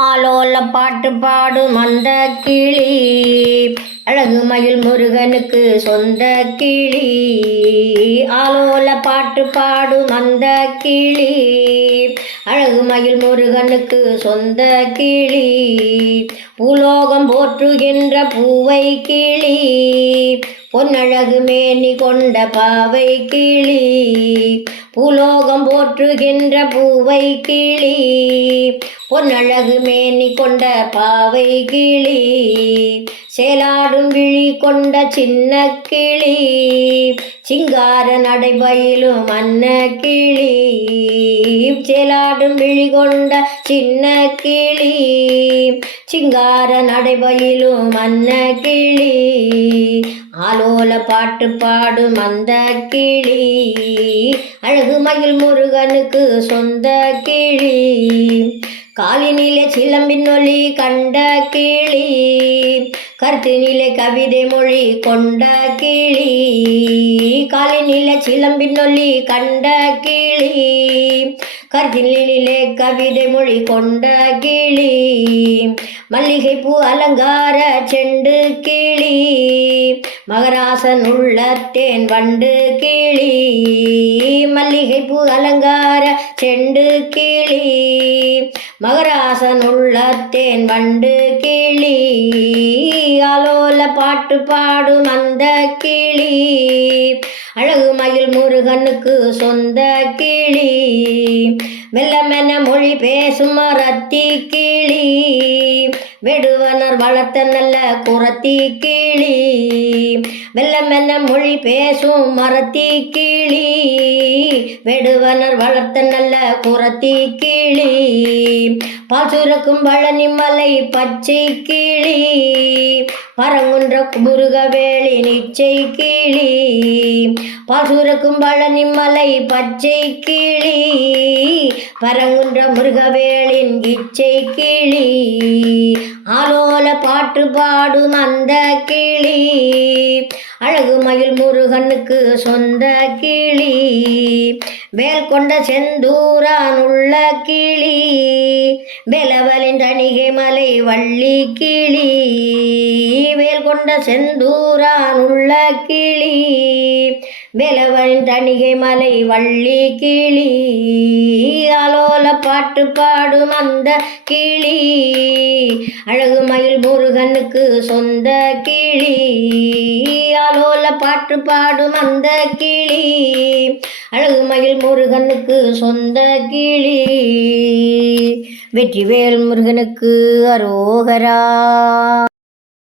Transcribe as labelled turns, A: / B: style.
A: ஆலோல பாட்டு பாடும் அந்த கிளி. அழகு மயில் முருகனுக்கு சொந்த கிளி. ஆலோல பாட்டு பாடும் அந்த கிளி. அழகு மயில் முருகனுக்கு சொந்த கிளி. பூலோகம் போற்றுகின்ற பூவை கிளி. பொன்னழகு மேனி கொண்ட பாவை கிளி. பூலோகம் போற்றுகின்ற பூவை கிளி. பொன்னழகு மேனி கொண்ட பாவை கிளி சேலாடும் விழி கொண்ட சின்ன கிளி சிங்கார நடைபயிலும் அன்ன கிளி சேலாடும் விழி கொண்ட சின்ன கிளி. சிங்கார நடைபயிலும் அன்ன கிளி. ஆலோல பாட்டு பாடும் அந்த கிளி. அழகு மயில் முருகனுக்கு சொந்த கிளி. காலினிலே சிலம்பின் ஒளி கண்ட கிளி. கருத்தினிலே கவிதை மொழி கொண்ட கிளி காலினிலே சிலம்பின் ஒளி கண்ட கிளி கருத்தினிலே கவிதை மொழி கொண்ட கிளி மல்லிகை பூ அலங்கார செண்டு கிளி மகராசன் உள்ளத்தேன் வண்டு கிளி மல்லிகை பூ அலங்கார செண்டு கிளி. மகராசன் உள்ளத்தேன் வண்டு கிளி ஆலோல பாட்டு பாடும் அந்த கிளி. அழகு மயில் முருகனுக்கு சொந்த கிளி. மெல்லமென மொழி பேசும் மரத்தி கிளி. வெடுவனர் வளர்த்த நல்ல குரத்தி கிளி. மெல்லமென்ன மொழி பேசும் மரத்தி கிளி. வெடுவனர் வளர்த்த நல்ல குரத்தி கிளி. பால் சுரக்கும் பழனி மலை பச்சை கிளி. பரங்குன்ற முருகவேளி நிச்சை கிளி. பால் சுரக்கும் பழனிமலை பச்சை கிளி பரங்குன்ற முருகவேளின் இச்சை கிளி ஆலோல பாட்டு பாடும் அந்த கிளி அழகு மயில் முருகனுக்கு சொந்த கிளி வேல் கொண்ட செந்தூரான் உள்ள கிளி வேலவலின் தணிகை மலை வள்ளி கிளி வேல் கொண்ட செந்தூரான் உள்ள கிளி வேலவனின் கணிகை மலை வள்ளி கிளி. அலோல பாட்டு பாடும் அந்த கிளி. அழகு மயில் முருகனுக்கு சொந்த கிளி. அலோல பாட்டு பாடும் அந்த கிளி. அழகு மயில் முருகனுக்கு சொந்த கிளி. வெற்றிவேல் முருகனுக்கு அரோகரா.